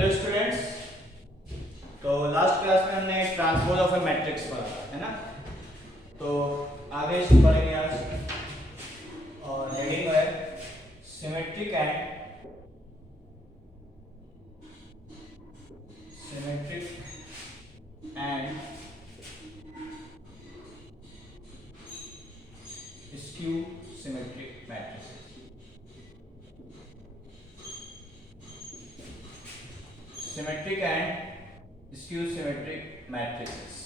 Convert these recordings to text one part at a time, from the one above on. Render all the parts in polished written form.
Hello students. तो last class में हमने ट्रांसपोज ऑफ ए मैट्रिक्स पढ़ा है ना। तो आगे पढ़ेंगे आज और हेडिंग है symmetric and skew symmetric matrices. Symmetric and skew symmetric matrices.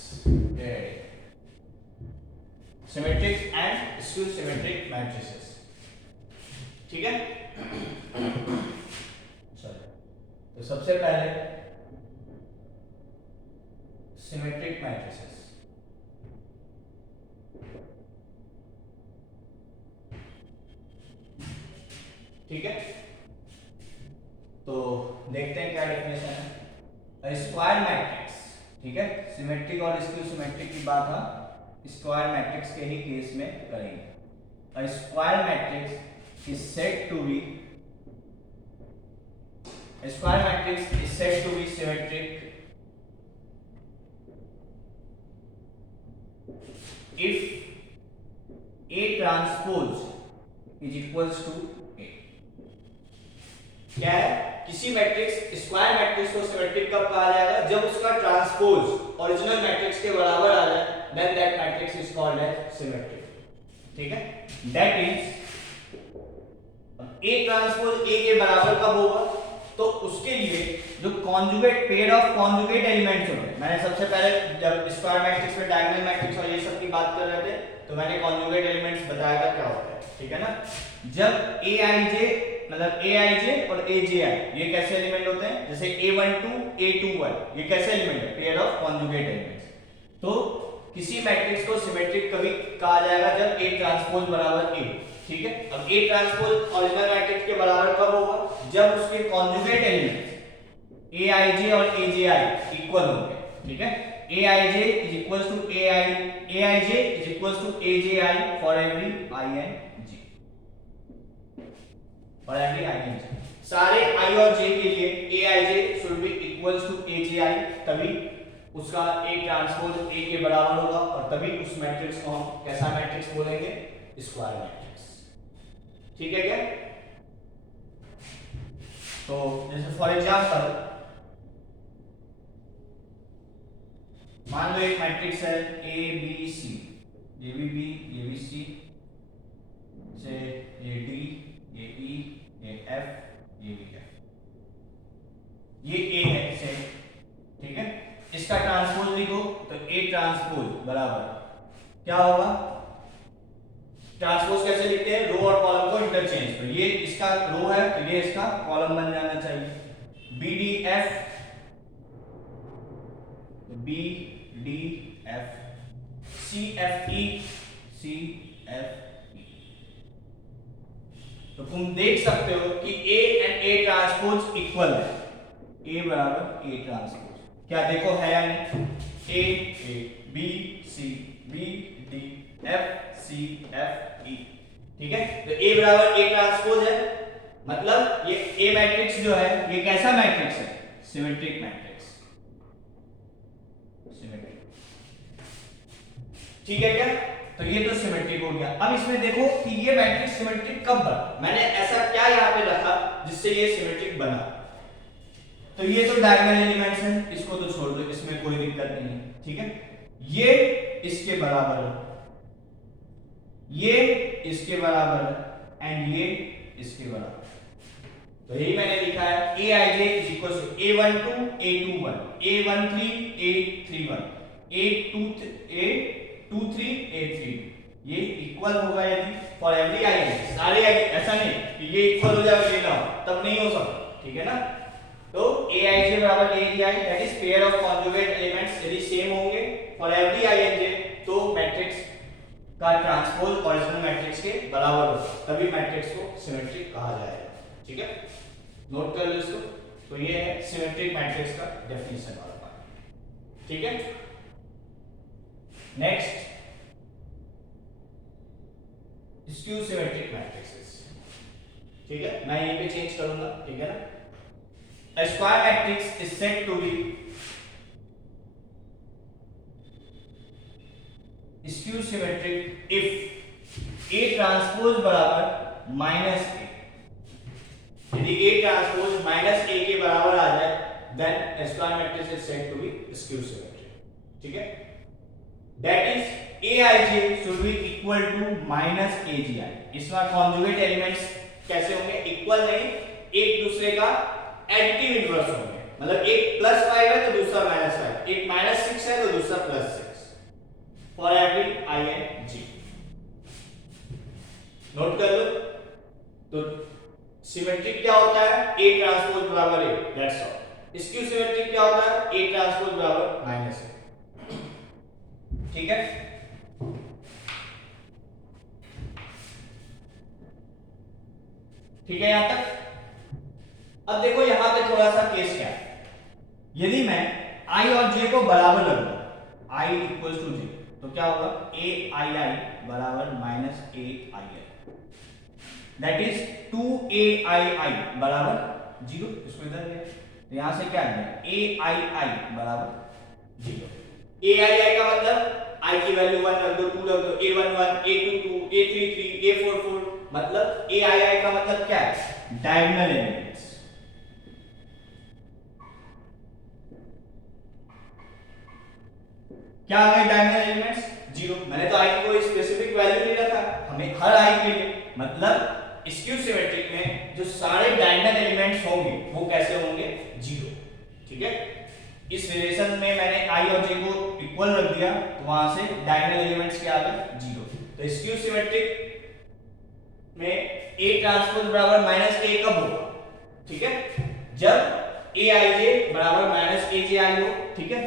Symmetric and skew symmetric matrices, ठीक है। चलो, तो सबसे पहले सिमेट्रिक मैट्रिसेस। ठीक है, तो देखते हैं क्या डेफिनेशन है। स्क्वायर मैट्रिक्स, ठीक है, सिमेट्रिक और स्क्यू सिमेट्रिक की बात हम स्क्वायर मैट्रिक्स के ही केस में करेंगे। A square matrix is said to be symmetric if A transpose is equals to A। क्या है, किसी मैट्रिक्स स्क्वायर मैट्रिक्स को सिमेट्रिक कब कहा जाएगा? जब उसका ट्रांसपोज ओरिजिनल मैट्रिक्स के बराबर आ जाए, then that matrix is called as symmetric. ठीक है, that is A transpose A के बराबर कब होगा? तो उसके लिए जो conjugate pair of conjugate elements होते हैं, मैंने सबसे पहले जब स्क्वायर मैट्रिक्स में डायगोनल मैट्रिक्स और ये सब की बात कर रहे थे तो मैंने कॉन्जुगेट एलिमेंट्स बताया था क्या होता है, ठीक है ना। जब aij मतलब aij और abi ये कैसे एलिमेंट होते हैं? जैसे a12 a21 ये कैसे एलिमेंट है? Pair of conjugate elements. तो किसी मैट्रिक्स को सिमेट्रिक कभी कहा जाएगा जब A ट्रांसपोज बराबर A, ठीक है। अब A ट्रांसपोज ओरिजिनल मैट्रिक्स के बराबर कब होगा? जब उसके कॉन्जुगेट एलिमेंट्स aij और abi इक्वल होंगे, ठीक है। aij is equals to aij is equals to abi for every I and j, for every I and j। सारे I और j के लिए aij should be equals to abi, तभी उसका A ट्रांसपोज A के बराबर होगा और तभी उस मैट्रिक्स को हम कैसा मैट्रिक्स बोलेंगे? स्क्वायर मैट्रिक्स, ठीक है क्या? तो जैसे फॉर एग्जांपल मान लो एक मैट्रिक्स है A B C, ये भी B ये भी C, से ये D ये E ये F ये भी F, ये A है से, ठीक है। इसका ट्रांसपोज लिखो तो A ट्रांसपोज बराबर क्या होगा? ट्रांसपोज कैसे लिखते हैं? रो और कॉलम को इंटरचेंज, तो ये इसका रो है तो ये इसका कॉलम बन जाना चाहिए। BDF BDF CFE CFE। तो तुम देख सकते हो कि A and A transpose equal है, A बराबर A ट्रांसपोज। क्या देखो है या नहीं? A B C B D F C F E, ठीक है। तो A बराबर A ट्रांसपोज है, मतलब ये A मैट्रिक्स जो है ये कैसा मैट्रिक्स है? सिमेट्रिक मैट्रिक्स, सिमेट्रिक, ठीक है क्या? तो ये तो सिमेट्रिक हो गया। अब इसमें देखो कि ये मैट्रिक्स सिमेट्रिक कब बना, मैंने ऐसा क्या यहाँ पे रखा जिससे ये सिमेट्रिक बना। तो ये तो डायगोनल एलिमेंट्स हैं, इसको तो छोड़ दो, इसमें कोई दिक्कत नहीं है, ठीक है। ये इसके बराबर है, ये इसके बराबर है एंड ये इसके बराबर है। तो यही मैंने लिखा है aij is equals to a12 a21 a13 a31 a23 a32, ये इक्वल होगा यदि फॉर एवरी आई, सारे आई, ऐसा नहीं कि ये इक्वल हो जाएगा ये ना, तब नहीं हो सकता, ठीक है ना। तो aij बराबर aji, that is pair of conjugate elements यदि सेम होंगे for every i and j, तो मैट्रिक्स का ट्रांसपोज ओरिजिनल मैट्रिक्स के बराबर होगा, तभी मैट्रिक्स को सिमेट्रिक कहा जाएगा, ठीक है। नोट कर लो इसको। तो ये है सिमेट्रिक मैट्रिक्स का डेफिनेशन वाला पार्ट, ठीक है। नेक्स्ट स्क्यू सिमेट्रिक मैट्रिसेस, ठीक है। मैं यहीं पे चेंज करूंगा, ठीक है ना। a square matrix is said to be skew symmetric if A transpose बराबर माइनस A, यदि A ट्रांसपोज माइनस A के बराबर आ जाए then a square matrix is said to be skew symmetric. ठीक है, that is Aij should be equal to minus Agi. इसमें conjugate elements कैसे होंगे, इक्वल नहीं, एक दूसरे का एडिटिव इनवर्स होंगे, मतलब एक +5 है तो दूसरा -5, एक -6 है तो दूसरा +6 for every I and G. Note कर लो. तो सिमेट्रिक क्या होता है, A ट्रांसपोज बराबर A, that's all. Skew symmetric क्या होता है, A ट्रांसपोज बराबर -A. ठीक है, ठीक है यहां तक. अब देखो यहां पे थोड़ा सा केस क्या है, यदि मैं I और J को बराबर रख दूं, I इक्वल्स टू J, तो क्या होगा, AII बराबर -AII, दैट इज 2AII बराबर 0. इसको इधर ले, तो यहां से क्या आ गया, AII बराबर 0. AII का मतलब I की वैल्यू 1 रख दो, 2 रख दो, A11, A22, A33, A44, मतलब AII का मतलब क्या है, डायगोनल एलिमेंट्स. क्या आ गए डायगोनल एलिमेंट्स, 0. मैंने तो I की कोई स्पेसिफिक वैल्यू नहीं रखा, हमें हर I के लिए, मतलब स्क्यू सिमेट्रिक में जो सारे डायगोनल एलिमेंट्स होंगे वो कैसे होंगे, 0. ठीक है, इस रिलेशन में मैंने I और J को इक्वल रख दिया, तो वहां से डायगोनल एलिमेंट्स क्या आ गए, 0. तो स्क्यू सिमेट्रिक में A ट्रांसपोज बराबर -A कब होगा, ठीक है, जब Aij बराबर -Aj हो. ठीक है,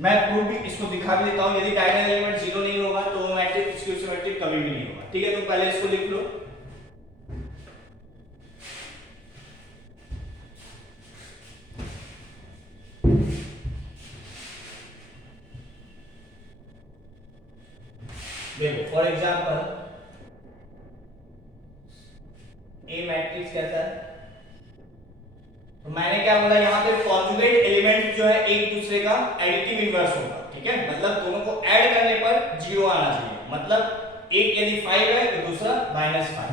मैं प्रूफ भी इसको दिखा भी देता हूं, यदि डायगोनल एलिमेंट 0 नहीं होगा तो वो मैट्रिक्स स्क्यू सिमेट्रिक कभी भी नहीं होगा. ठीक है, तो पहले इसको लिख लो. देखो फॉर एग्जांपल A मैट्रिक्स कैसा है, तो मैंने क्या बोला, यहां पे कॉन्जुगेट एलिमेंट जो है एक दूसरे का एडिटिव इनवर्स होगा. ठीक है, मतलब दोनों को ऐड करने पर 0 आना चाहिए, मतलब एक यदि 5 है तो दूसरा -5.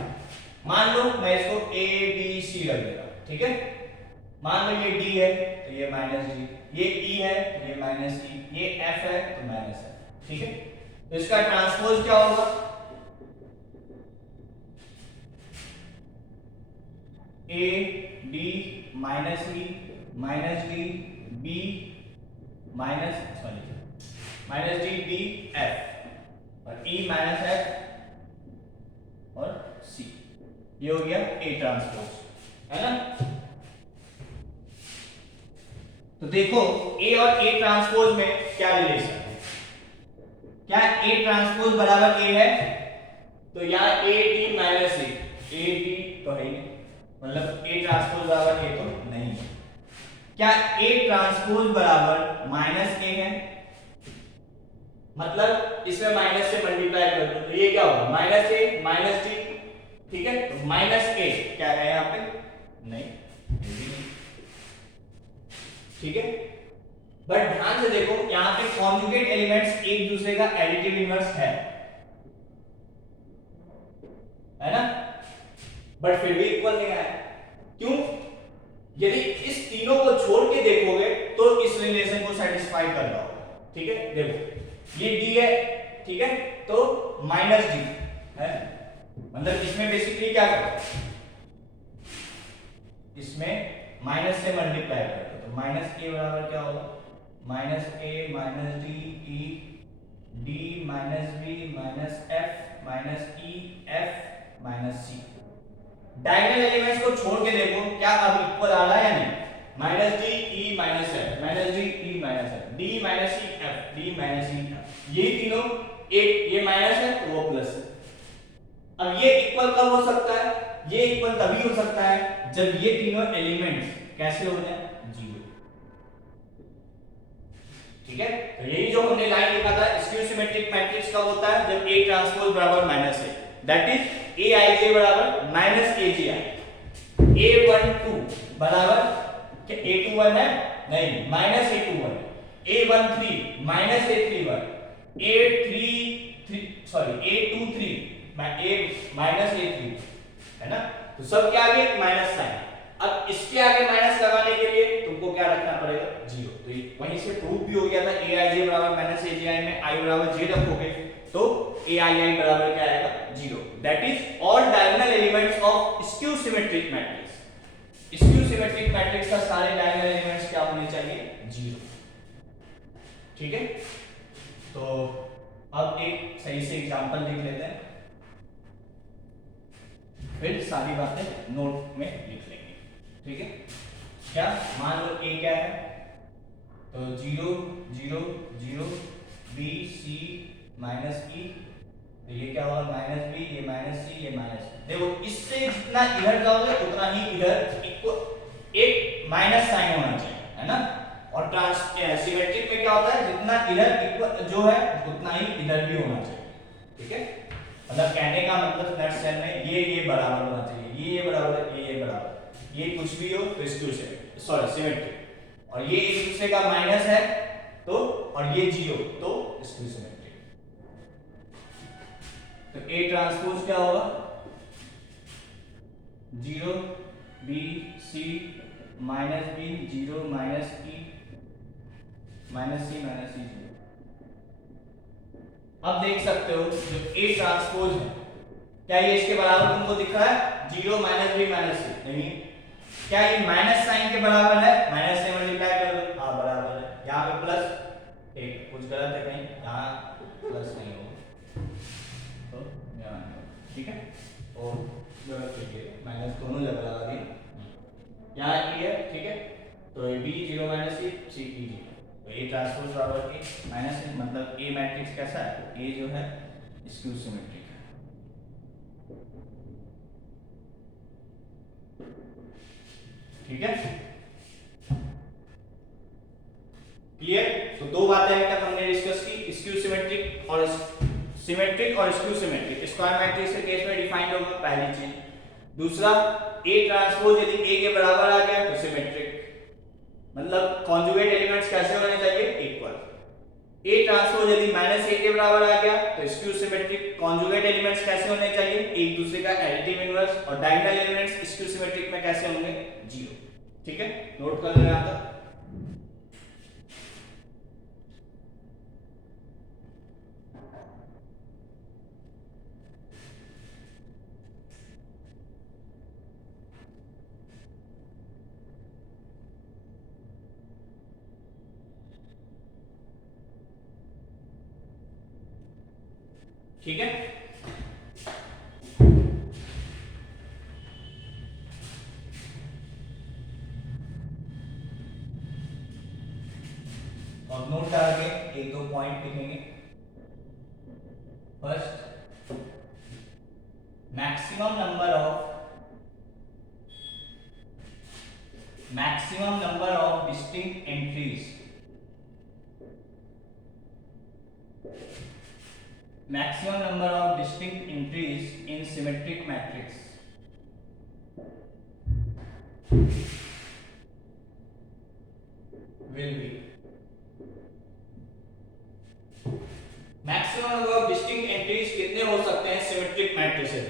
मान लो मैं इसको A B C रख देता हूं. ठीक है, मान लो ये D है तो ये -D, ये E है तो ये -E, ये F है तो -F. ठीक है, तो इसका ट्रांसपोज क्या होगा, A D -E -D B -D D F और E -F और C. ये हो गया A ट्रांसपोज, है ना. तो देखो A और A ट्रांसपोज में क्या रिलेशन है, क्या A ट्रांसपोज बराबर A है, तो यहाँ AD -A, AD तो है ही, मतलब A ट्रांसपोज बराबर A तो नहीं है. क्या A ट्रांसपोज बराबर -A है, मतलब इसमें माइनस से मल्टीप्लाई कर दो तो ये क्या होगा, -A -D. ठीक है, तो -A क्या है यहाँ पे, नहीं. ठीक है, बट ध्यान से देखो यहाँ पे कॉन्जुगेट एलिमेंट्स एक दूसरे का एडिटिव इनवर्स है ना, बट फिर भी इक्वल नहीं आया. क्यों, यदि इस तीनों को छोड़ के देखोगे तो इस रिलेशन को सेटिस्फाई कर रहा होगा. ठीक है, देखो ये D है, ठीक है, तो -D है, मतलब इसमें बेसिकली क्या करो, इसमें माइनस से मल्टीप्लाई कर दो, तो -A बराबर क्या होगा, -A -D E D -B -F -E F -C. Diagonal elements को छोड़ के देखो क्या अब इक्वल आ रहा है या नहीं, -D E -F -D E -F D -E F D -E F, ये तीनों एक, ये माइनस है तो वो प्लस है. अब ये इक्वल कब हो सकता है, ये इक्वल तभी हो सकता है जब ये तीनों एलिमेंट्स कैसे हो जाए, 0. ठीक है, तो यही जो हमने लाइन लिखा था, स्क्यू सिमेट्रिक मैट्रिक्स कब होता है, जब A ट्रांसपोज बराबर -A, दैट इज Aij बराबर -Agi, A12 बराबर क्या A21 है? नहीं, माइनस A21 है। A13 minus A31, A23 minus A3 है ना। तो सब के आगे माइनस साइन। अब इसके आगे माइनस लगाने के लिए तुमको क्या रखना पड़ेगा? जीरो। तो वहीं से प्रूफ भी हो गया था aij बराबर माइनस aj में i बराबर j रखोगे तो aii बराबर क्या आएगा? Zero. That is all diagonal elements of skew symmetric matrix. Skew symmetric matrix का सारे डायगोनल एलिमेंट्स क्या होने चाहिए? जीरो। ठीक है, तो अब एक सही से एग्जांपल लिख लेते हैं, फिर सारी बातें नोट में लिख लेंगे। ठीक है, क्या मान लो a क्या है, तो 0 0 0 b c माइनस e, तो ये क्या होगा? माइनस b, ये माइनस c, ये माइनस c। देखो इससे जितना इधर जाओगे उतना ही इधर एक माइनस साइन होना चाहिए, है ना। और सिमेट्रिक में क्या होता है? जितना इधर इक्वल जो है उतना ही इधर भी होना चाहिए। ठीक है, मतलब कहने का मतलब नेक्स्ट सेल में ये बराबर होना चाहिए, ये बराबर, ये बराबर, ये कुछ भी हो तो स्क्यू से सॉरी सिमेट्रिक, और ये एक दूसरे का माइनस है तो, और ये जीरो तो स्क्यू सिमेट्रिक। तो A ट्रांसपोज क्या होगा? 0 b c minus b 0 minus e minus c 0। अब देख सकते हो जो A ट्रांसपोज है, क्या ये इसके बराबर तुमको दिख रहा है? 0 माइनस b माइनस c नहीं। क्या ये माइनस साइन के बराबर है? माइनस से मल्टीप्लाई कर दो, हाँ बराबर है। यहाँ पे प्लस एक, कुछ गलत है कहीं? यहाँ प्लस नहीं होगा तो यहाँ, ठीक है, और गलत है माइनस दोनों जगह लगा दिए। यहाँ e है, ठीक है, तो ये b 0 minus c c e 0, तो A ट्रांसपोज बराबर A माइनस ए, मतलब A मैट्रिक्स कैसा है? तो A जो है स्क्यू सिमेट्रिक है। ठीक है, क्लियर? तो दो बातें अभी तक हमने डिस्कस की, स्क्यू सिमेट्रिक और स्क्यू सिमेट्रिक। स्क्वायर मैट्रिक्स के केस में डिफाइंड होगा पहली चीज। दूसरा, A ट्रांसपोज यदि A के बराबर आ गया तो सिमेट्रिक, मतलब कॉन्जुगेट एलिमेंट्स कैसे होने चाहिए? इक्वल। A ट्रांसपोज यदि माइनस A के बराबर आ गया तो स्क्यू सिमेट्रिक, कॉन्जुगेट एलिमेंट्स कैसे होने चाहिए? एक दूसरे का एडिटिव इनवर्स, और डायगोनल एलिमेंट्स स्क्यू सिमेट्रिक में कैसे होंगे? जीरो। ठीक है, नोट कर लेना आप। ठीक है, और नोट करा के एक दो पॉइंट लिखेंगे। First, maximum number of distinct entries, maximum number of distinct entries in symmetric matrix will be, maximum number of distinct entries कितने हो सकते हैं सिमेट्रिक मैट्रिक्स से?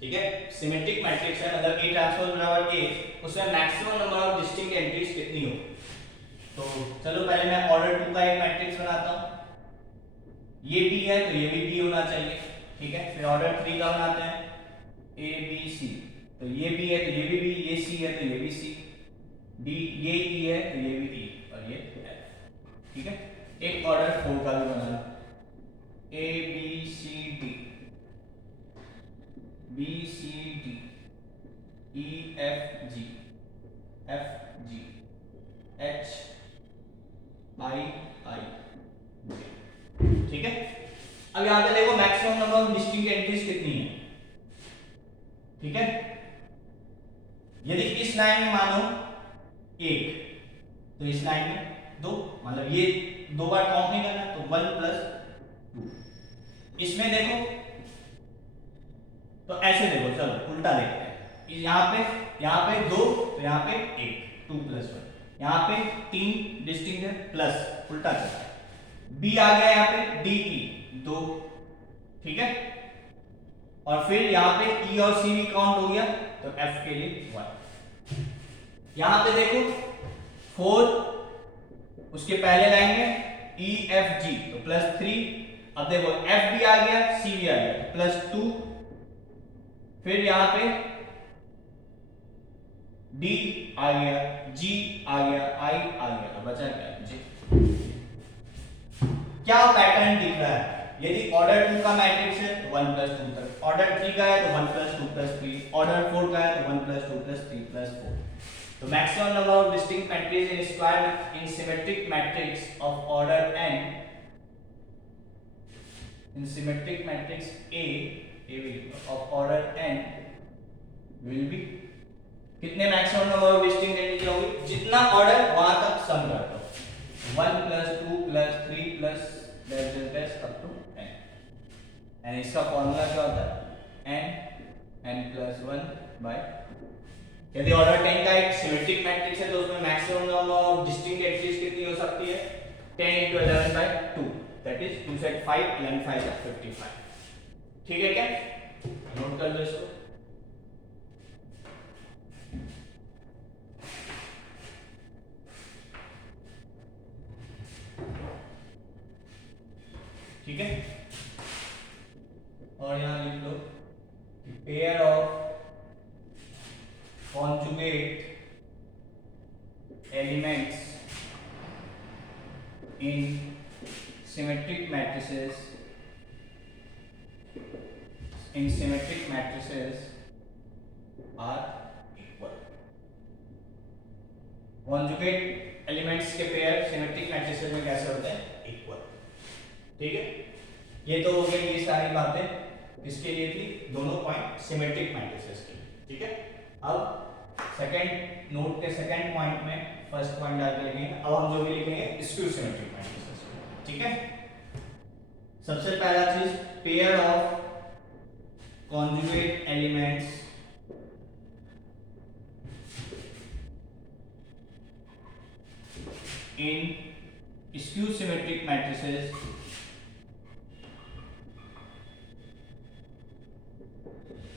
ठीक है, सिमेट्रिक मैट्रिक्स है, मतलब A ट्रांसपोज बराबर A, उसमें maximum number of distinct entries कितनी हो? तो चलो पहले मैं ऑर्डर 2 का एक मैट्रिक्स बनाता हूं। ये B है तो ये भी B होना चाहिए, ठीक है। फिर ऑर्डर 3 का बनाते हैं, A B C, तो ये B है तो ये भी B, ये C है तो ये भी C, D ये E है तो ये भी E, और ये F, ठीक है। एक ऑर्डर 4 का भी बनाना, A B C D, B C D, E F G, F G, H I I J, ठीक है। अब यहां पे देखो maximum number of distinct entries कितनी है, ठीक है। यदि इस लाइन में मानो 1, तो इस लाइन में 2, मतलब ये 2 बार काउंट नहीं करना, तो 1 + 2। इसमें देखो तो ऐसे देखो, चलो उल्टा देखते हैं, यहां पे 2 तो यहां पे 1, 2+1। यहाँ पे 3 डिस्टिंक्ट है, प्लस उल्टा चला है। बी आ गया यहाँ पे डी ई 2, ठीक है। और फिर यहाँ पे ई और सी भी काउंट हो गया, तो एफ के लिए 1। यहाँ पे देखो 4 उसके पहले लाइन में ई एफ जी, तो +3। अब देखो एफ भी आ गया, सी भी आ गया, +2। फिर यहाँ पे डी आ गया, जी आ गया, आई आ गया, तो बचा क्या जी। क्या पैटर्न दिख रहा है? यदि ऑर्डर 2 का मैट्रिक्स है तो 1 + 2 तक, ऑर्डर 3 का है तो 1 + 2 + 3, ऑर्डर 4 का है तो 1 + 2 + 3 + 4। तो maximum number of distinct matrix in square in symmetric matrix of order n in symmetric matrix A of order n will be, कितने maximum number of distinct entity होगी? जितना ऑर्डर वहां तक सम कर दो, 1 + 2 + 3 + up to n। एंड इसका formula क्या होता है? n +1 यदि ऑर्डर 10 का एक सिमेट्रिक मैट्रिक्स है तो उसमें maximum number of distinct entities कितनी हो सकती है? 10 × 11/2, दैट इज 2 7 5 11 5 55। ठीक है क्या? नोट कर लो इसको। ठीक है, और यहां लिख लो pair of conjugate elements in symmetric matrices are equal। conjugate elements के पेयर सिमेट्रिक मैट्रिसेस में कैसे होते हैं? इक्वल। ठीक है, ये तो हो गई ये सारी बातें किसके लिए थी? दोनों पॉइंट सिमेट्रिक मैट्रिसेस के लिए। ठीक है, अब सेकंड नोट के सेकंड पॉइंट में फर्स्ट पॉइंट डाल के लिखेंगे। अब हम जो भी लिखेंगे स्क्यू सिमेट्रिक मैट्रिसेस। ठीक है, सबसे पहला चीज pair of conjugate elements in skew symmetric matrices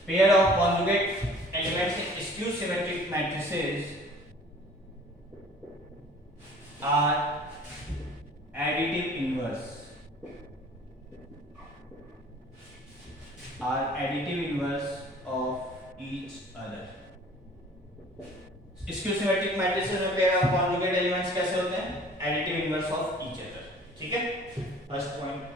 pair of conjugate elements in skew symmetric matrices are additive inverse of each other। skew symmetric matrices में pair of conjugate elements कैसे होते हैं? additive inverse of each other। ठीक है, first point.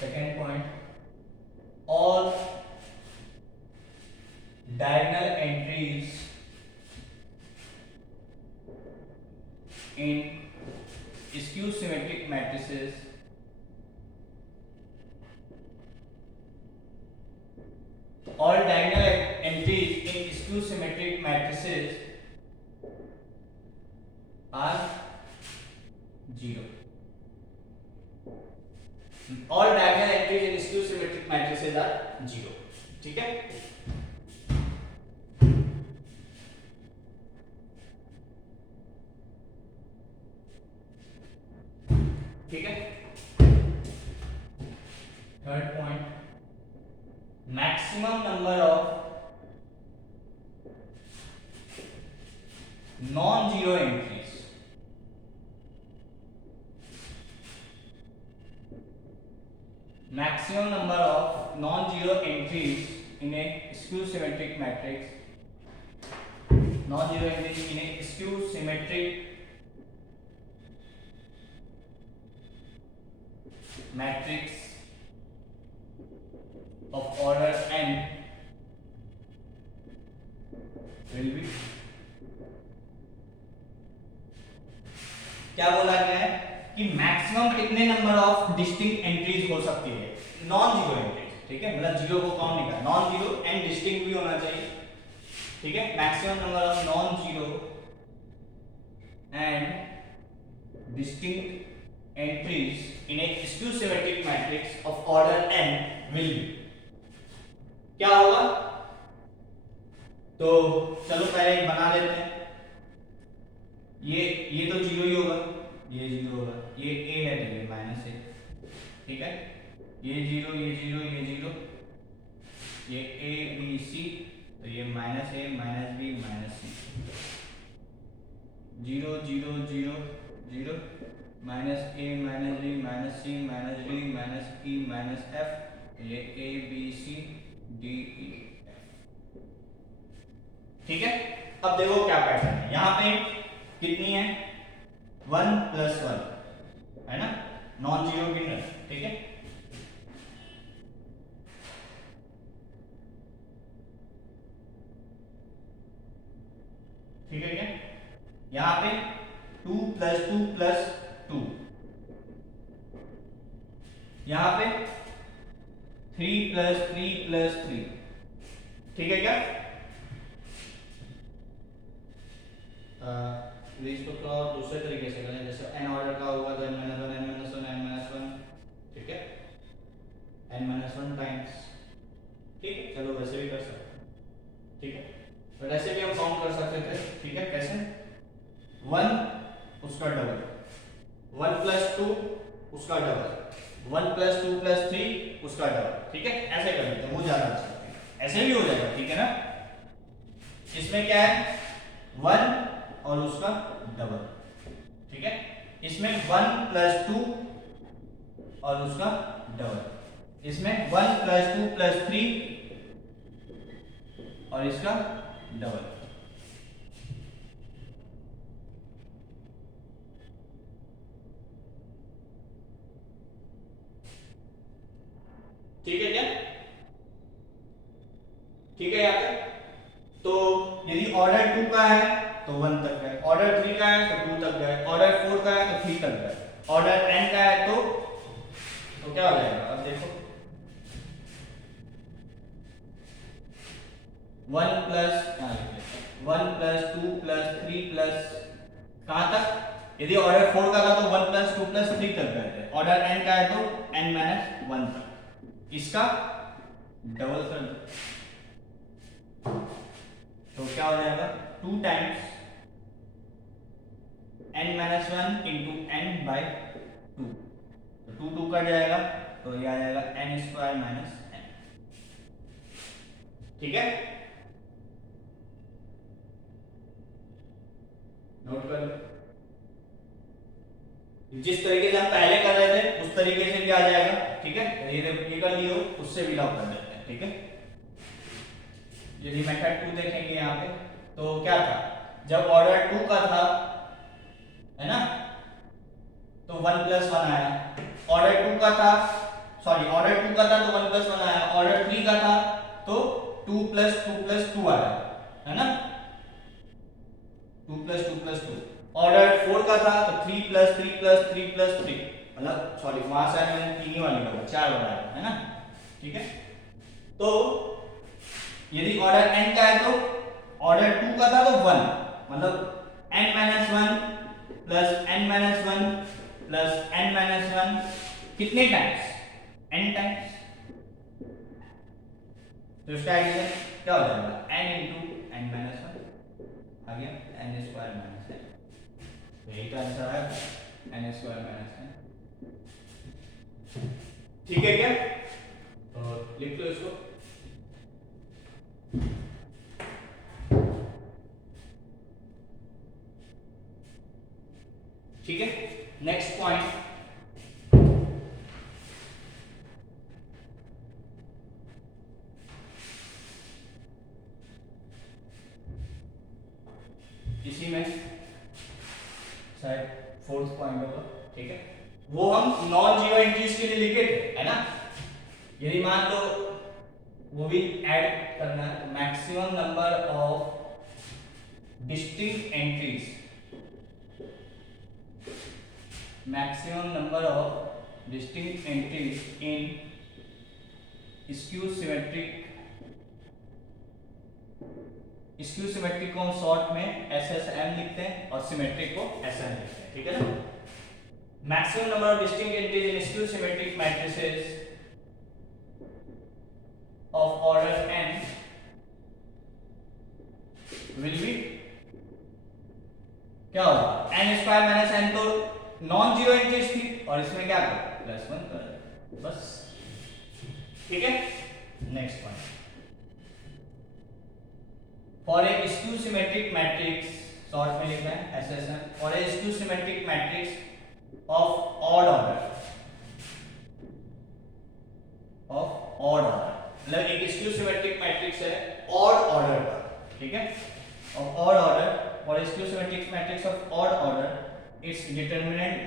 Second point, all diagonal entries in skew symmetric matrices are 0। all diagonal entries in skew symmetric matrices are 0। ठीक है, ठीक है। Third point, maximum number of non zero entries maximum number of non-zero entries in a skew symmetric matrix, non-zero entries in a skew symmetric matrix of order n will be, क्या बोला गया है कि maximum कितने number of distinct entries हो सकती है? Non zero entries. ठीक है, मतलब जीरो को काउंट नहीं करना, नॉन जीरो एंड डिस्टिंक्ट भी होना चाहिए। ठीक है, maximum number of non zero and distinct entries in a skew symmetric matrix of order n will be, क्या होगा? तो चलो पहले एक बना लेते हैं। ये तो जीरो ही होगा, ये जीरो होगा, ये a है तो ये माइनस है, ठीक है? ये जीरो, ये जीरो, ये जीरो, ये a b c, तो ये minus a minus b minus c, zero zero zero zero, minus a minus b minus c minus d minus e minus f, ये a b c d e f, ठीक है? अब देखो क्या pattern है, यहाँ पे कितनी है? 1 प्लस 1 है ना, नॉन जीरो गिनर, ठीक है? ठीक है क्या? यहाँ पे 2 प्लस 2 प्लस 2, यहाँ पे 3 प्लस 3 प्लस 3, ठीक है क्या? इसको थोड़ा दूसरे तरीके से करें, जैसे n ऑर्डर का होगा तो n - 1 n - 1 n - 1, ठीक है? n - 1 टाइम्स, ठीक है? चलो वैसे भी कर सकते हैं, ठीक है? तो ऐसे भी हम काउंट कर सकते थे, ठीक है? कैसे? 1 उसका डबल, 1 प्लस 2 उसका डबल, 1 प्लस 2 प्लस 3 उसका डबल, ठीक है? ऐसे कर लेते हैं, वो ज्यादा अच्छा है, ऐसे भी हो जाएगा, ठीक है ना? इसमें क्या है? 1 और उसका डबल, ठीक है? इसमें 1 प्लस 2 और उसका डबल, इसमें 1 प्लस 2 प्लस 3 और इसका डबल, ठीक है क्या? ठीक है यहाँ पे? तो यदि ऑर्डर 2 का है तो 1 तक गए, ऑर्डर 3 का है तो 2 तक गए, ऑर्डर 4 का है तो 3 तक गए, ऑर्डर n का है तो क्या हो जाएगा? अब देखो 1 प्लस 2 प्लस 3 प्लस कहां तक? यदि ऑर्डर 4 का था तो 1 प्लस 2 प्लस 3 तक गए थे, ऑर्डर n का है तो n - 1 तक, इसका डबल कर दो तो क्या हो जाएगा? 2 times n - 1 into n by 2, तो 2 2 कट जाएगा तो ये आ जाएगा n स्क्वायर माइनस n, ठीक है? नोट कर लो, जिस तरीके से हम पहले कर रहे थे उस तरीके से भी आ जाएगा, ठीक है? ये कर लियो, उससे भी लॉक कर देते हैं, ठीक है? यदि मेथड 2 देखेंगे यहाँ पे तो क्या था? जब ऑर्डर 2 का था, है ना, तो 1 प्लस 1 आया, ऑर्डर 2 का था, सॉरी ऑर्डर 2 का था तो 1 प्लस 1 आया, ऑर्डर 3 का था तो 2 प्लस 2 प्लस 2 आया, है ना, 2 प्लस 2 प्लस 2, ऑर्डर 4 का था तो 3 प्लस 3 प्लस 3 प्लस 3, मतलब सॉरी वहां से मैंने 3 ही वाली का 4 बनाया, है ना, ठीक है? तो यदि ऑर्डर n का है तो ऑर्डर 2 का था तो 1, मतलब n - 1 plus n - 1 plus n - 1 कितने टाइम्स? n टाइम्स, तो इसका एडिशन क्या हो जाएगा? n इंटू n - 1 आ गया, n स्क्वायर माइनस n, तो यही का आंसर है, n स्क्वायर माइनस n, ठीक है क्या? तो लिख लो इसको, ठीक है? नेक्स्ट पॉइंट, इसी में शायद 4th पॉइंट होगा, ठीक है? वो हम नॉन जीरो एंट्रीज के लिए लिखे थे, है ना? यदि मान लो वो भी ऐड करना है, maximum number of distinct entries, maximum number of distinct entries in skew symmetric को हम शॉर्ट में SSM लिखते हैं और सिमेट्रिक को SM लिखते हैं, ठीक है ना? maximum number of distinct entities in skew symmetric matrices of order n will be क्या होगा, n स्क्वायर माइनस n तो नॉन जीरो एंट्रीज थी और इसमें क्या कर +1 कर बस, ठीक है। Next point, for a skew symmetric matrix, short में लिखना है SSM, for a skew symmetric matrix of odd order, मतलब एक स्क्यू सिमेट्रिक मैट्रिक्स है ऑड ऑर्डर का, ठीक है, of odd order, for a skew symmetric matrix of odd order, its determinant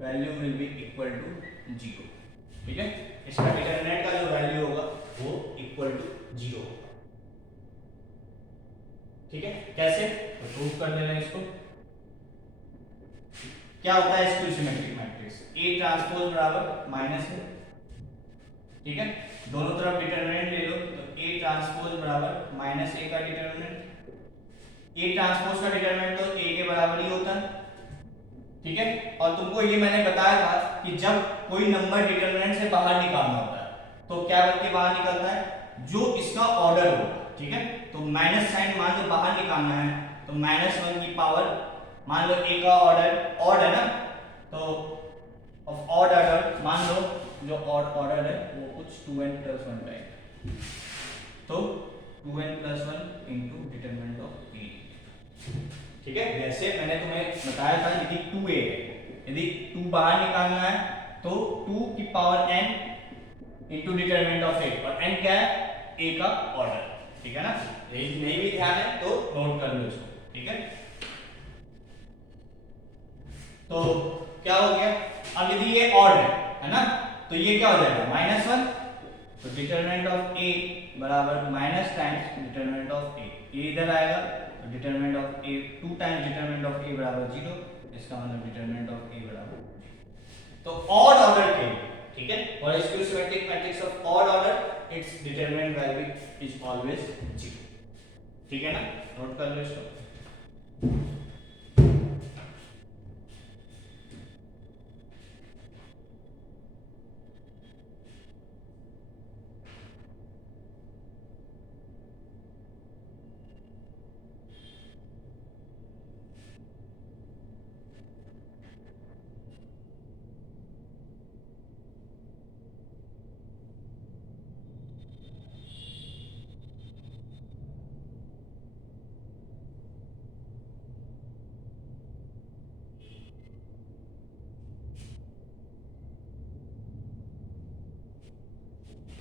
value will be equal to 0, ठीक है। इसका determinant का जो वैल्यू होगा वो इक्वल टू 0 होगा, ठीक है। कैसे, तो प्रूव कर देना इसको। क्या होता है skew symmetric matrix, A transpose बराबर माइनस है, ठीक है, दोनों तरफ डिटरमिनेंट ले लो, तो A ट्रांसपोज बराबर माइनस A का डिटरमिनेंट, A ट्रांसपोज का डिटरमिनेंट तो A के बराबर ही होता है, ठीक है। और तुमको ये मैंने बताया था कि जब कोई नंबर डिटरमिनेंट से बाहर निकालना होता है तो क्या बन के बाहर निकलता है, जो इसका ऑर्डर होगा, ठीक है। तो माइनस साइन मान लो बाहर निकालना है तो -1 की पावर, मान लो A का ऑर्डर ऑड है ना, तो ऑफ ऑड ऑर्डर, मान लो जो ऑड ऑर्डर है वो कुछ 2n + 1 रहेगा, तो 2n + 1 into determinant of A, ठीक है। जैसे मैंने तुम्हें बताया था यदि 2a है, यदि 2 बाहर निकालना है तो 2 की power n into determinant of a, और n क्या है, a का ऑर्डर, ठीक है ना। नहीं भी ध्यान है तो नोट कर लो इसको, ठीक है। तो क्या हो गया, अब यदि ये ऑड है ना, तो ये क्या हो जाएगा -1, तो डिटरमिनेंट ऑफ a बराबर minus times determinant of a, ये इधर आएगा, तो determinant of a 2 times determinant of a बराबर 0, इसका मतलब डिटरमिनेंट ऑफ a बराबर 0। तो ऑड ऑर्डर के, ठीक है, और skew symmetric matrix of odd order, its determinant value is always 0, ठीक है ना, नोट कर लो इसको।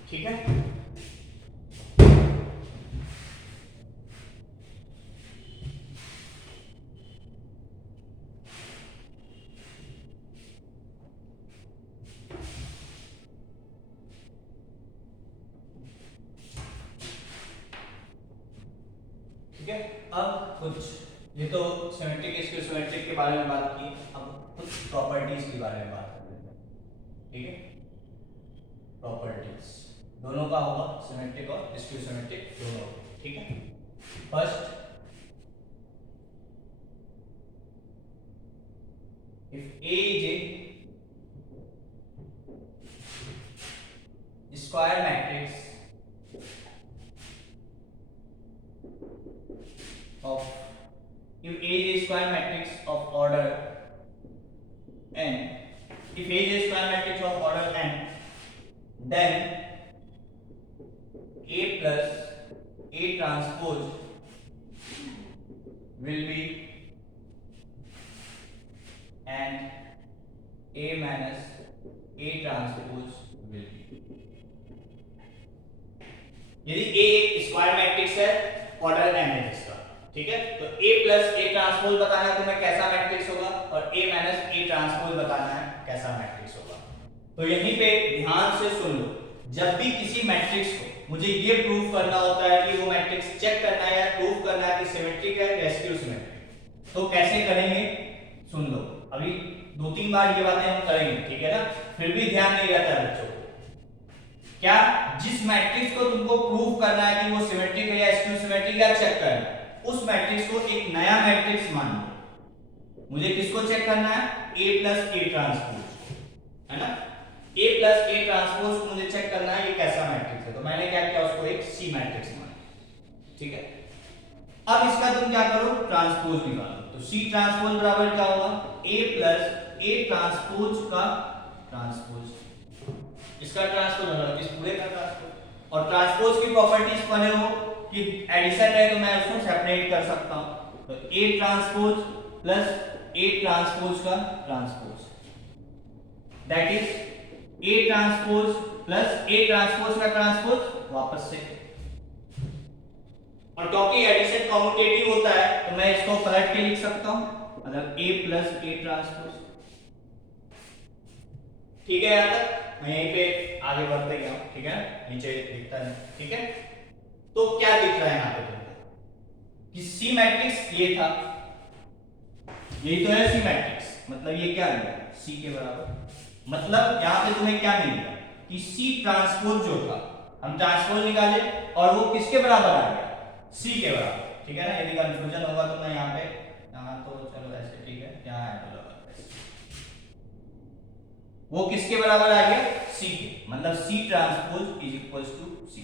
ठीक है, ठीक है। अब कुछ, ये तो सिमेट्रिक स्क्यू सिमेट्रिक के बारे में बात की, अब कुछ प्रॉपर्टीज के बारे में बात करते हैं, ठीक है। प्रॉपर्टीज दोनों का होगा, सिमेट्रिक और स्क्यू सिमेट्रिक दोनों, ठीक है। First, if A is a square matrix of, if A is a square matrix of order n, if A is a square matrix of order n, then A plus A transpose will be and A minus A transpose will be, यदि A एक square matrix है order n है जिसका, ठीक है, तो A plus A transpose बताना है तुम्हें कैसा मैट्रिक्स होगा, और A माइनस A ट्रांसपोज बताना है कैसा मैट्रिक्स होगा। तो यहीं पे ध्यान से सुन लो, जब भी किसी मैट्रिक्स को मुझे ये प्रूफ करना होता है कि वो मैट्रिक्स चेक करना है या प्रूफ करना है कि सिमेट्रिक है या स्क्यू सिमेट्रिक, तो कैसे करेंगे सुन लो। अभी 2-3 बार ये बातें हम करेंगे, ठीक है ना, फिर भी ध्यान नहीं रहता है बच्चों को। क्या, जिस मैट्रिक्स को तुमको प्रूफ करना है कि वो सिमेट्रिक है या स्क्यू सिमेट्रिक है चेक करना है, उस मैट्रिक्स को एक नया मैट्रिक्स मान लो, मुझे किसको चेक करना है, A प्लस A ट्रांसपोज, है ना, A प्लस A ट्रांसपोज को मुझे चेक करना है ये कैसा मैट्रिक्स है। तो मैंने क्या किया, उसको एक C मैट्रिक्स माना, ठीक है। अब इसका तुम क्या करो, ट्रांसपोज निकालो। तो C ट्रांसपोज बराबर क्या होगा, A प्लस A ट्रांसपोज का ट्रांसपोज, इसका ट्रांसपोज मतलब इस पूरे का ट्रांसपोज। और ट्रांसपोज की प्रॉपर्टीज पढ़े हो कि एडिशन है तो मैं उसको सेपरेट कर सकता हूं। तो A transpose plus A transpose का transpose, that is A transpose plus A transpose का ट्रांसपोज वापस से। और क्योंकि एडिशन कम्यूटेटिव होता है तो मैं इसको पलट के लिख सकता हूं, मतलब A प्लस A ट्रांसपोज, ठीक है। यहां तक मैं यहीं पे आगे बढ़ते गया, ठीक है, नीचे लिखता है, ठीक है। तो क्या दिख रहा है यहां पे तुमको कि सी मैट्रिक्स ये था, यही तो है सी मैट्रिक्स, मतलब ये क्या है, सी के बराबर। मतलब यहां पे तुम्हें क्या मिल गया कि सी ट्रांसपोज जो था, हम ट्रांसपोज निकाले और वो किसके बराबर आ गया, सी के बराबर, ठीक है ना। यदि कंफ्यूजन होगा तो मैं यहां पे, यहां तो चलो ऐसे, ठीक है, यहां है तो वो किसके बराबर आ गया, सी के, मतलब C transpose is equals to C.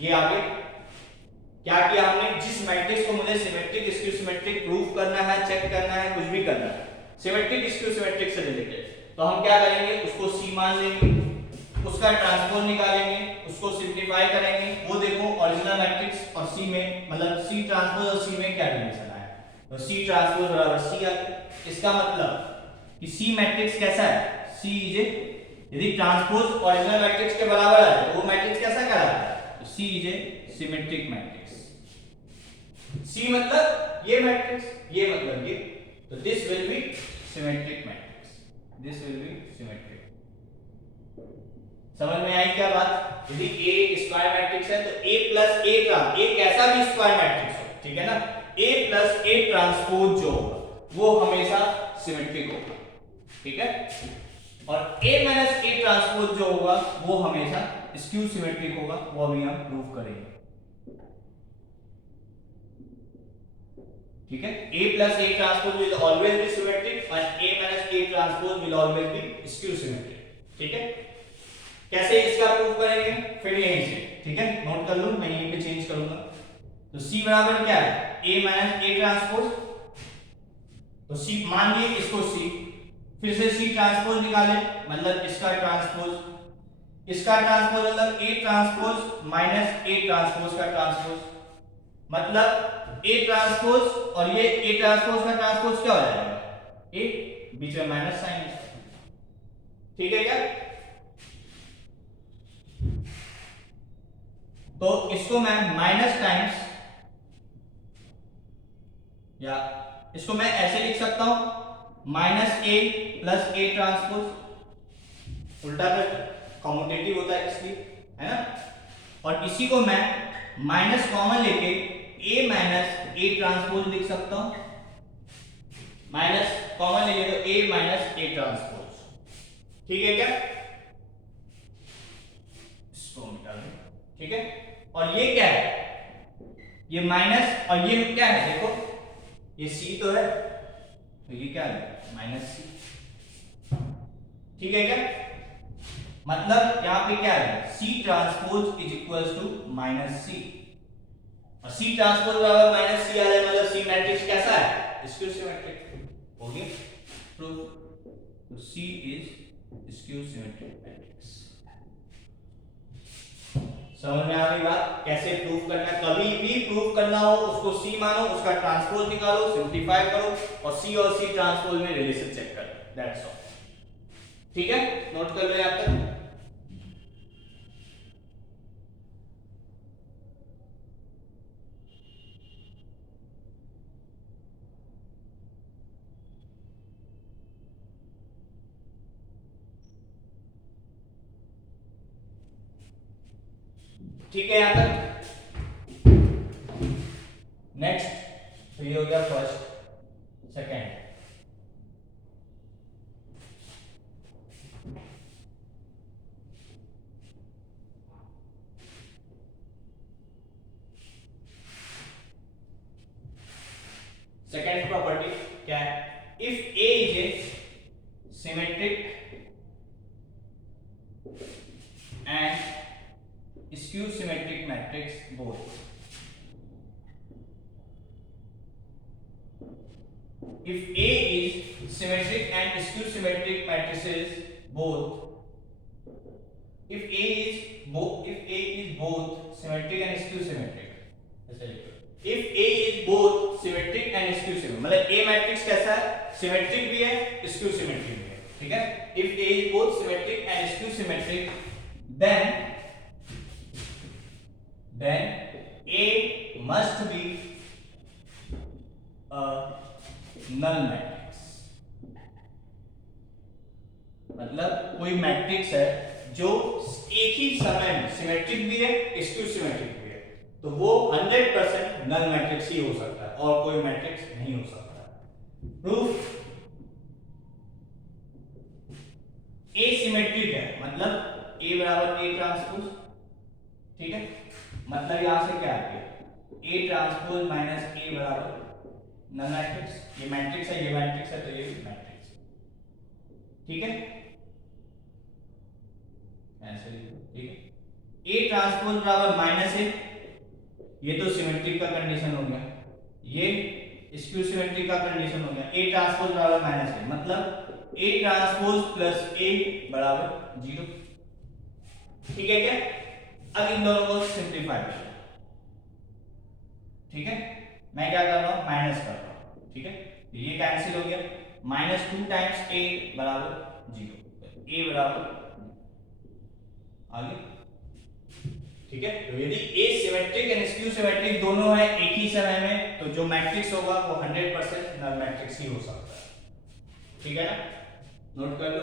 ये आगे क्या किया हमने, जिस मैट्रिक्स को मुझे सिमेट्रिक स्क्यू सिमेट्रिक प्रूफ करना है, चेक करना है, कुछ भी करना है सिमेट्रिक स्क्यू सिमेट्रिक से रिलेटेड, तो हम क्या करेंगे, उसको सी मान लेंगे, उसका ट्रांसपोज निकालेंगे, उसको सिंपलीफाई करेंगे। वो देखो ओरिजिनल मैट्रिक्स और सी में, मतलब सी ट्रांसपोज और सी में क्या रिलेशन आया, तो सी ट्रांसपोज बराबर सी आ गया। इसका मतलब कि सी मैट्रिक्स कैसा है, सी इज ए, यदि ट्रांसपोज ओरिजिनल मैट्रिक्स के बराबर है तो वो मैट्रिक्स कैसा कहलाता है, तो सी इज ए सिमेट्रिक मैट्रिक्स। सी मतलब ये मैट्रिक्स, ये मतलब ये, तो this will be symmetric matrix, this will be symmetric. समझ में आई क्या बात। यदि A स्क्वायर मैट्रिक्स है तो A plus A trans, A कैसा भी स्क्वायर मैट्रिक्स हो, ठीक है ना, A प्लस A ट्रांसपोज जो होगा वो हमेशा सिमेट्रिक होगा, ठीक है। और A माइनस A ट्रांसपोज जो होगा वो हमेशा स्क्यू सिमेट्रिक होगा, वो अभी हम प्रूव करेंगे, ठीक है। A plus A transpose will always be symmetric और A minus A transpose will always be skew symmetric, ठीक है। कैसे इसका प्रूफ करेंगे, फिर यहीं से, ठीक है, नोट कर लो, मैं यहीं पे चेंज करूंगा। तो C बराबर क्या है, A माइनस A ट्रांसपोज, तो C मान लिए इसको C, फिर से C ट्रांसपोज निकाले, मतलब इसका ट्रांसपोज, इसका ट्रांसपोज मतलब A transpose minus A transpose का ट्रांसपोज, मतलब A ट्रांसपोज और ये A ट्रांसपोज का ट्रांसपोज क्या हो जाएगा, A, बीच में माइनस साइन, ठीक है क्या। तो इसको मैं माइनस टाइम्स, या इसको मैं ऐसे लिख सकता हूं, minus A plus A transpose, उल्टा कर, कम्यूटेटिव होता है इसलिए, है ना। और इसी को मैं माइनस कॉमन लेके ए माइनस ए ट्रांसपोज लिख सकता हूं, माइनस कॉमन लेंगे तो ए माइनस ए ट्रांसपोज, ठीक है क्या, इसको मिटा दो, ठीक है। और ये क्या है, ये माइनस और ये क्या है, देखो ये सी तो है, तो ये क्या है माइनस सी, ठीक है क्या। मतलब यहां पे क्या है, C transpose is equals to minus C, और सी ट्रांसपोज बराबर माइनस सी आ जाए, मतलब सी मैट्रिक्स कैसा है, स्क्यू सिमेट्रिक, हो गया प्रूफ। तो सी इज स्क्यू सिमेट्रिक मैट्रिक्स। समझ में आ गई बात, कैसे प्रूफ करना है, कभी भी प्रूफ करना हो उसको सी मानो, उसका ट्रांसपोज निकालो, सिंपलीफाई करो और सी ट्रांसपोज में रिलेशन चेक करो, दैट्स ऑल, ठीक है। नोट कर लो यहां तक। ठीक है यहां तक। नेक्स्ट, तो ये हो गया फर्स्ट, सेकंड, सेकंड प्रॉपर्टी क्या है, symmetric and skew symmetric matrix both. If A is symmetric and skew symmetric matrices both, if A is both symmetric and skew symmetric, ऐसे लिखो. If A is both symmetric and skew symmetric, मतलब A matrix कैसा है? Symmetric भी है, skew symmetric भी है, ठीक है? If A is both symmetric and skew symmetric, then A must be a null matrix. मतलब कोई मैट्रिक्स है जो एक ही समय में सिमेट्रिक भी है, स्क्यू सिमेट्रिक भी है, तो वो 100% नल मैट्रिक्स ही हो सकता है और कोई मैट्रिक्स नहीं हो सकता. प्रूफ ए सिमेट्रिक है, मतलब ए बराबर ए ट्रांसपोज, ठीक है? मतलब यहां से क्या आ गया? ए ट्रांसपोज माइनस ए बराबर नल मैट्रिक्स. ये मैट्रिक्स है, ये मैट्रिक्स है, तो ये मैट्रिक्स, ठीक है? ऐसे लिखो, ठीक है? ए ट्रांसपोज बराबर माइनस ए, ये तो सिमेट्रिक का कंडीशन हो गया, ये स्क्यू सिमेट्रिक का कंडीशन हो गया. ए ट्रांसपोज बराबर माइनस ए, मतलब ए ट्रांसपोज प्लस ए बराबर 0, ठीक है क्या? अब इन दोनों को सिंपलीफाई करो, ठीक है? मैं क्या कर रहा हूं? माइनस कर रहा हूं, ठीक है? ये कैंसिल हो गया. -2 टाइम्स a बराबर 0, a बराबर आगे, ठीक है? तो यदि a symmetric and skew symmetric दोनों है एक ही समय में, तो जो मैट्रिक्स होगा वो 100% नल मैट्रिक्स ही हो सकता है, ठीक है ना? नोट कर लो.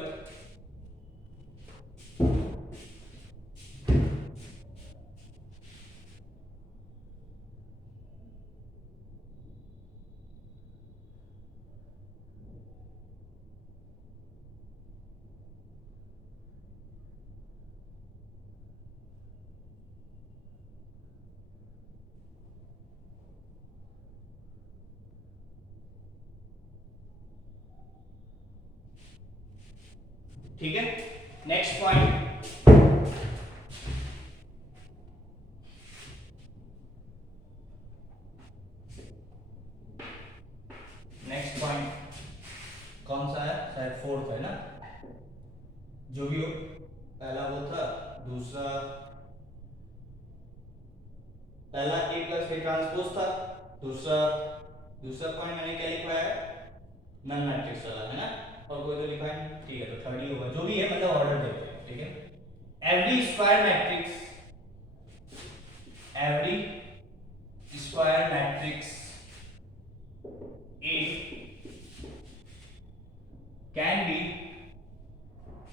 ठीक है? नेक्स्ट पॉइंट, नेक्स्ट पॉइंट कौन सा है? शायद फोर्थ है ना, जो भी हो. पहला वो था, दूसरा पहला a प्लस ए ट्रांसपोज था, दूसरा पॉइंट मैंने क्या लिखवाया है? नल मैट्रिक्स वाला, है ना? और कोई तो लिखा है, ठीक है? तो थर्ड ही होगा, जो भी है, मतलब ऑर्डर देते हैं, ठीक है? Every square matrix A can be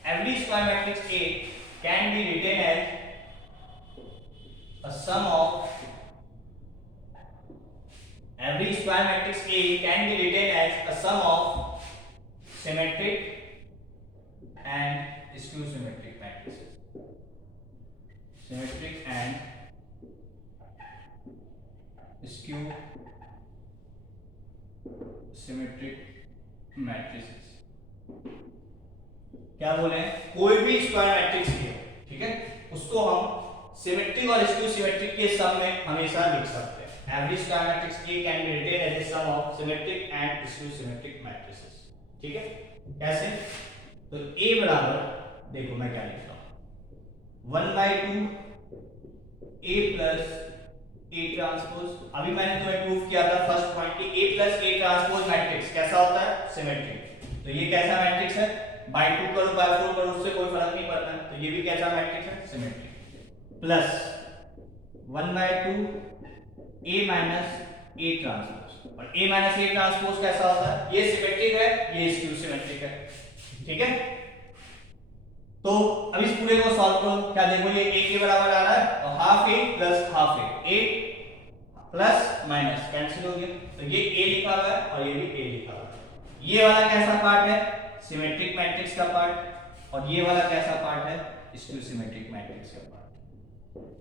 every square matrix A can be written as a sum of every square matrix A can be written as a sum of symmetric and skew symmetric matrices. Symmetric and skew symmetric matrices. क्या बोले? कोई भी square matrix है, ठीक है? उसको हम symmetric और स्क्यू सिमेट्रिक के सम में हमेशा लिख सकते हैं. Every square matrix A can be written as a sum of symmetric and skew symmetric matrices. ठीक है? कैसे? तो A बराबर, देखो मैं क्या लिख रहा हूं, 1/2 A प्लस A ट्रांसपोज. अभी मैंने तुम्हें प्रूफ किया था फर्स्ट पॉइंट कि A plus A transpose matrix कैसा होता है? सिमेट्रिक. तो ये कैसा मैट्रिक्स है? बाय 2 करो, बाय 4 करो, उससे कोई फर्क नहीं पड़ता है. तो ये भी कैसा मैट्रिक्स है? Symmetric. Plus 1/2 A minus A transpose. और A माइनस A ट्रांसपोज कैसा होता है? ये सिमेट्रिक है, ये स्क्यू सिमेट्रिक है, ठीक है? तो अब इस पूरे को सॉल्व करो. क्या देखो, ये A के बराबर आ रहा है, और half A plus half A plus minus cancel हो गया. तो ये A लिखा हुआ है और ये भी A लिखा हुआ है. ये वाला कैसा पार्ट है? सिमेट्रिक मैट्रिक्स का पार्ट. और ये वाला कैसा पार्ट है? स्क्यू सिमेट्रिक मैट्रिक्स का पार्ट.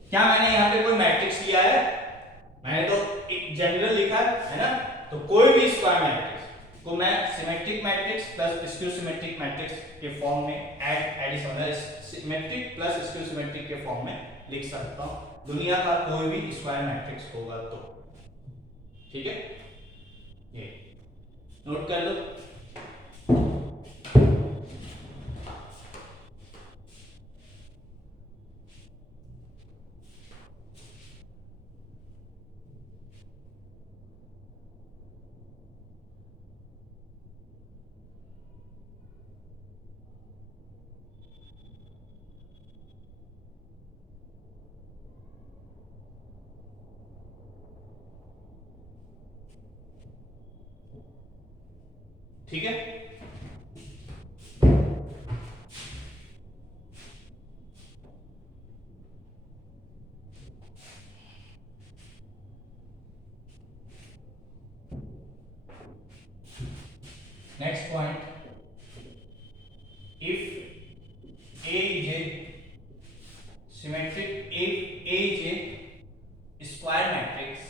क्या मैंने यहाँ पे कोई मैट्रिक्स लिया है? मैंने तो एक जनरल लिखा है ना? तो कोई भी स्क्वायर मैट्रिक्स को मैं symmetric matrix plus skew symmetric matrix के फॉर्म में addition symmetric plus skew symmetric के फॉर्म में लिख सकता हूं, दुनिया का कोई भी स्क्वायर मैट्रिक्स होगा तो। ठीक है, ये नोट कर लो। ठीक है, next point, if A is a symmetric, if A is a square matrix,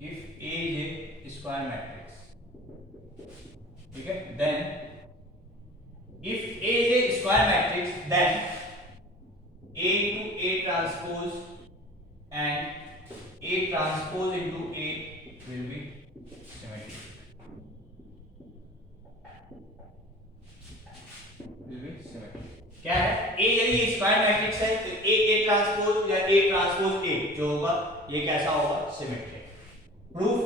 if A is a square matrix, ठीक है, then if A is a square matrix, then A into A transpose and A transpose into A will be symmetric, will be symmetric। क्या है, A यदि square matrix है तो A transpose या A transpose A जो होगा ये कैसा होगा, सिमेट्रिक। प्रूफ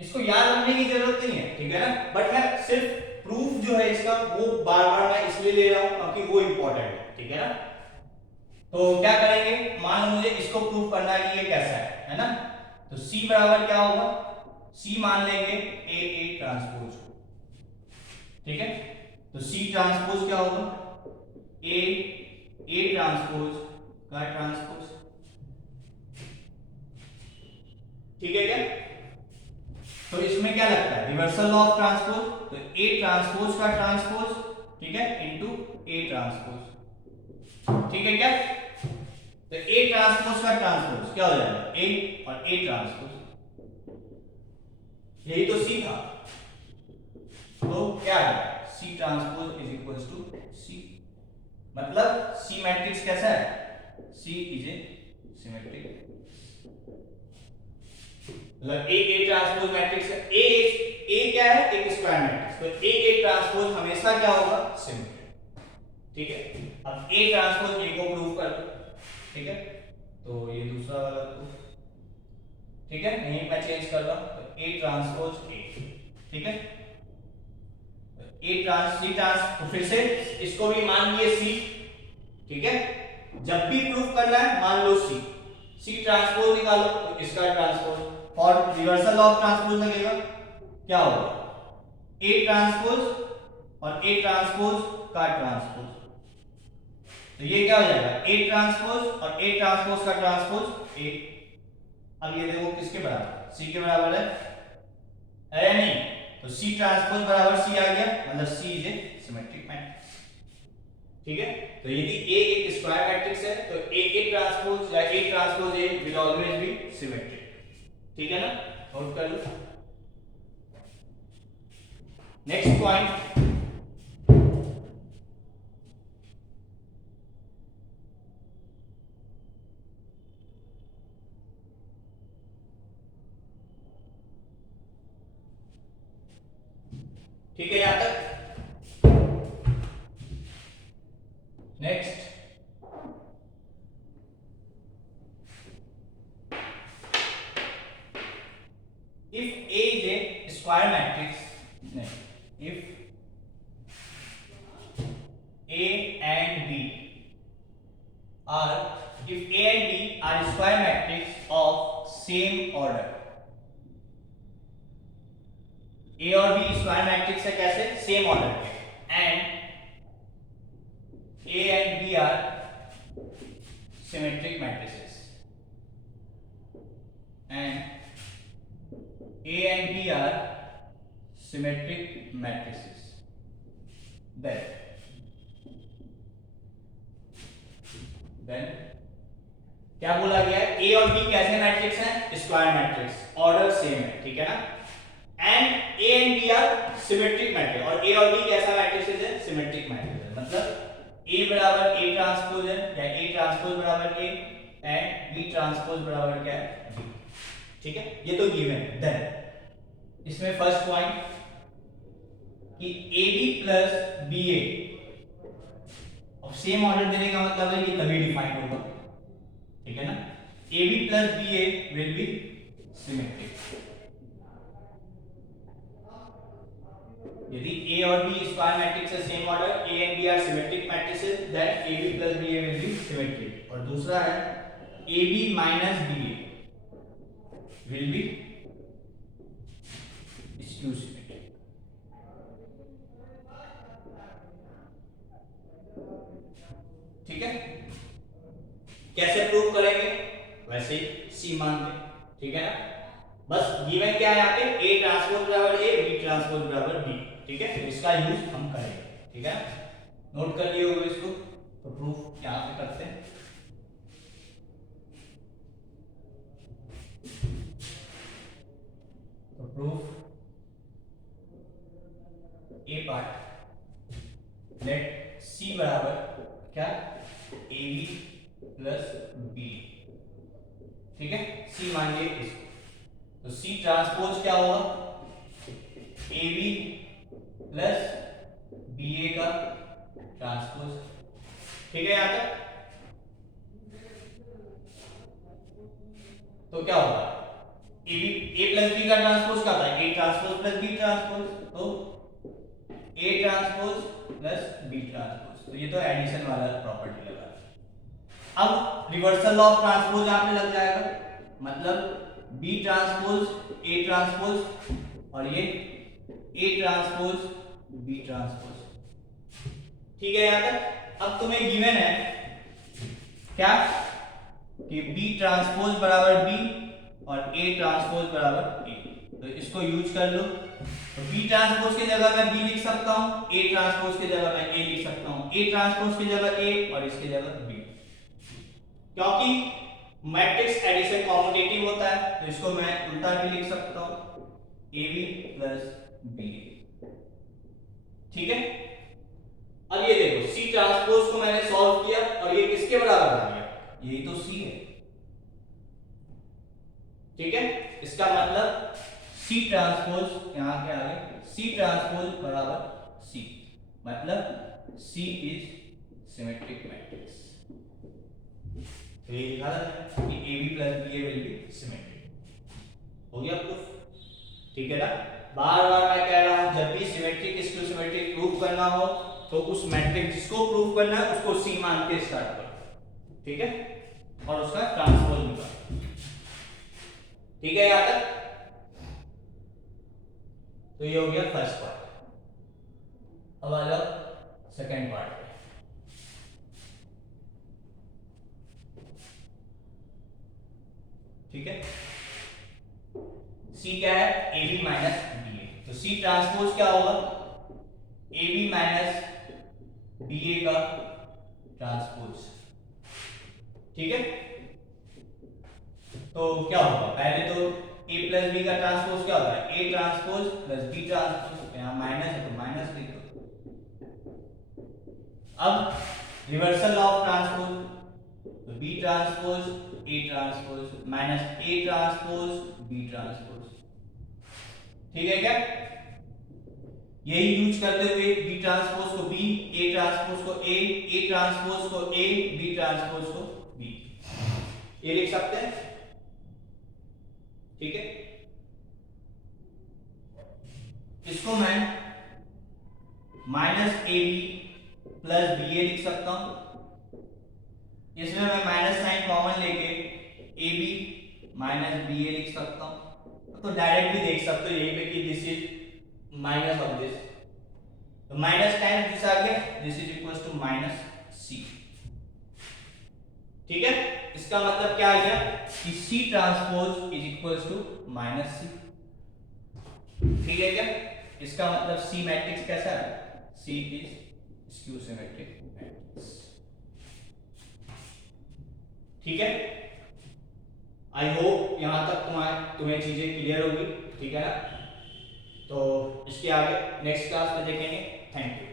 इसको याद रखने की जरूरत नहीं है, ठीक है ना, बट मैं सिर्फ प्रूफ जो है इसका वो बार बार मैं इसलिए ले रहा हूं क्योंकि वो इंपॉर्टेंट है, ठीक है ना। तो क्या करेंगे, मान लो मुझे इसको प्रूफ करना है कि ये कैसा है ना, तो C बराबर क्या होगा, C मान लेंगे A ट्रांसपोज, ठीक है, तो C ट्रांसपोज क्या होगा, A ट्रांसपोज का ट्रांसपोज, ठीक है क्या। तो इसमें क्या लगता है, रिवर्सल लॉ ऑफ ट्रांसपोज, तो A ट्रांसपोज का ट्रांसपोज, ठीक है, इनटू A ट्रांसपोज, ठीक है क्या। तो A ट्रांसपोज का ट्रांसपोज क्या हो जाएगा, A और A ट्रांसपोज, यही तो C था, तो क्या आ गया, C transpose is equals to C, मतलब C मैट्रिक्स कैसा है, C इज ए सिमेट्रिक, मतलब A ट्रांसपोज मैट्रिक्स है, A क्या है, एक स्क्वायर मैट्रिक्स, तो A ट्रांसपोज हमेशा क्या होगा, सिमेट्रिक, ठीक है। अब A ट्रांसपोज A को प्रूव कर दो, ठीक है, तो ये दूसरा वाला प्रूफ, ठीक है, यहीं मैं चेंज कर रहा हूं, तो A ट्रांसपोज A, ठीक है, A ट्रांस C ट्रांस, तो फिर से इसको भी मान लिए C, ठीक है, जब भी प्रूफ करना है मान लो C ट्रांसपोज निकालो तो इसका ट्रांसपोज, और रिवर्सल ऑफ ट्रांसपोज लगेगा, क्या होगा, A ट्रांसपोज और A ट्रांसपोज का ट्रांसपोज, तो ये क्या हो जाएगा, A ट्रांसपोज और A ट्रांसपोज का ट्रांसपोज A। अब ये देखो किसके बराबर, C के बराबर है या नहीं, तो C ट्रांसपोज बराबर C आ गया, मतलब C is a symmetric matrix, ठीक है। तो यदि A एक स्क्वायर मैट्रिक्स है तो A ट्रांसपोज या A transpose A will always be symmetric, ठीक है ना, नोट कर लो। नेक्स्ट पॉइंट, ठीक है यहां तक। Next, if A is a square matrix, if A and B are, if A and B are square matrix of same order, A और B square matrix है कैसे, सेम ऑर्डर के, and A and B are symmetric matrices, and A and B are symmetric matrices, then क्या बोला गया है, A और B कैसे मैट्रिक्स हैं, स्क्वायर मैट्रिक्स, ऑर्डर सेम है, ठीक है ना। And A and B are symmetric matrix, और ए और बी कैसा मैट्रिक्स है? सिमेट्रिक मैट्रिक्स है। मतलब ए बराबर ए ट्रांसपोज है, या ए ट्रांसपोज बराबर ए एंड बी ट्रांसपोज बराबर क्या है? बी। ठीक है, ये तो गिवन है। देन इसमें फर्स्ट पॉइंट कि ए बी प्लस बी ए, अब सेम ऑर्डर देने का मतलब है कि तभी डिफाइंड होगा। ठीक है ना, A B plus B A will be symmetric. यदि ए और बी स्क्वायर मैट्रिक्स है same order, A and B are symmetric matrices, then A B plus B A will be symmetric. और दूसरा है A B minus B A will be skew symmetric. ठीक है, कैसे prove करेंगे? वैसे ही सी मान के। ठीक है ना, बस गिवन क्या है यहाँ पे? ए ट्रांसपोज बराबर ए, बी ट्रांसपोज बराबर बी। ठीक है, तो इसका यूज हम करेंगे। ठीक है, नोट कर लिए होगे इसको, तो प्रूफ यहाँ पे करते हैं। तो proof A part, let C बराबर क्या? A B plus B. ठीक है, सी मान लिए इसको, तो सी ट्रांसपोज क्या होगा? A B plus B A का ट्रांसपोज। ठीक है, यहां तक तो क्या होगा? A B A plus B का ट्रांसपोज क्या होता है? A transpose plus B transpose, तो A transpose plus B transpose. तो ये तो एडिशन वाला प्रॉपर्टी लगा। अब रिवर्सल ऑफ ट्रांसपोज यहां पे लग जाएगा, मतलब बी ट्रांसपोज ए ट्रांसपोज और ये ए ट्रांसपोज बी ट्रांसपोज। ठीक है यहां तक। अब तुम्हें गिवन है क्या कि बी ट्रांसपोज बराबर बी और ए ट्रांसपोज बराबर ए, तो इसको यूज कर लो। तो बी ट्रांसपोज की जगह मैं बी लिख सकता हूं, ए ट्रांसपोज की जगह मैं ए लिख सकता हूं, ए ट्रांसपोज की जगह ए और इसकी जगह बी, क्योंकि मैट्रिक्स एडिशन कॉम्यूटेटिव होता है। तो इसको मैं उल्टा भी लिख सकता हूं, ए बी प्लस बी। ठीक है, अब ये देखो सी ट्रांसपोज को मैंने सॉल्व किया और ये किसके बराबर आ गया? यही तो सी है। ठीक है, इसका मतलब सी ट्रांसपोज यहां के आगे सी ट्रांसपोज बराबर सी, मतलब सी इज सिमेट्रिक मैट्रिक्स। तो ये लिखा था कि A B plus B A will be symmetric. हो गया प्रूफ? ठीक है ना, बार बार मैं कह रहा हूं जब भी सिमेट्रिक स्क्यू सिमेट्रिक प्रूफ करना हो तो उस मैट्रिक्स जिसको प्रूफ करना है उसको सी मान के स्टार्ट करो। ठीक है, और उसका ट्रांसपोज निकालो। ठीक है यहां तक। तो ये हो गया फर्स्ट पार्ट। अब आ जाओ सेकेंड पार्ट पे। ठीक है, सी क्या है? ए बी माइनस बी ए। तो सी ट्रांसपोज क्या होगा? A B minus B A का ट्रांसपोज। ठीक है, तो क्या होगा? पहले तो a प्लस बी का ट्रांसपोज क्या होता है? a transpose plus b transpose. यहाँ माइनस है तो माइनस लिख दो। अब रिवर्सल ऑफ ट्रांसपोज, तो b transpose a transpose minus a transpose b transpose. ठीक है क्या? यही यूज करते हुए b ट्रांसपोज को b, a ट्रांसपोज को a ट्रांसपोज को a, b ट्रांसपोज को b, ये लिख सकते हैं। ठीक है, इसको मैं minus A B plus B A लिख सकता हूं। इसमें मैं माइनस साइन कॉमन लेके A B minus B A लिख सकता हूं। तो डायरेक्ट भी देख सकते हो यहीं पे कि this is minus of this, तो माइनस टाइम्स दिस आ गया, this is equal to minus C. ठीक है, इसका मतलब क्या आ गया कि C transpose is equal to minus C. ठीक है क्या? इसका मतलब सी मैट्रिक्स कैसा है? C is skew symmetric matrix. ठीक है, आई होप यहां तक तुम्हें चीजें क्लियर होगी। ठीक है ना, इसके आगे नेक्स्ट क्लास में देखेंगे। Thank you.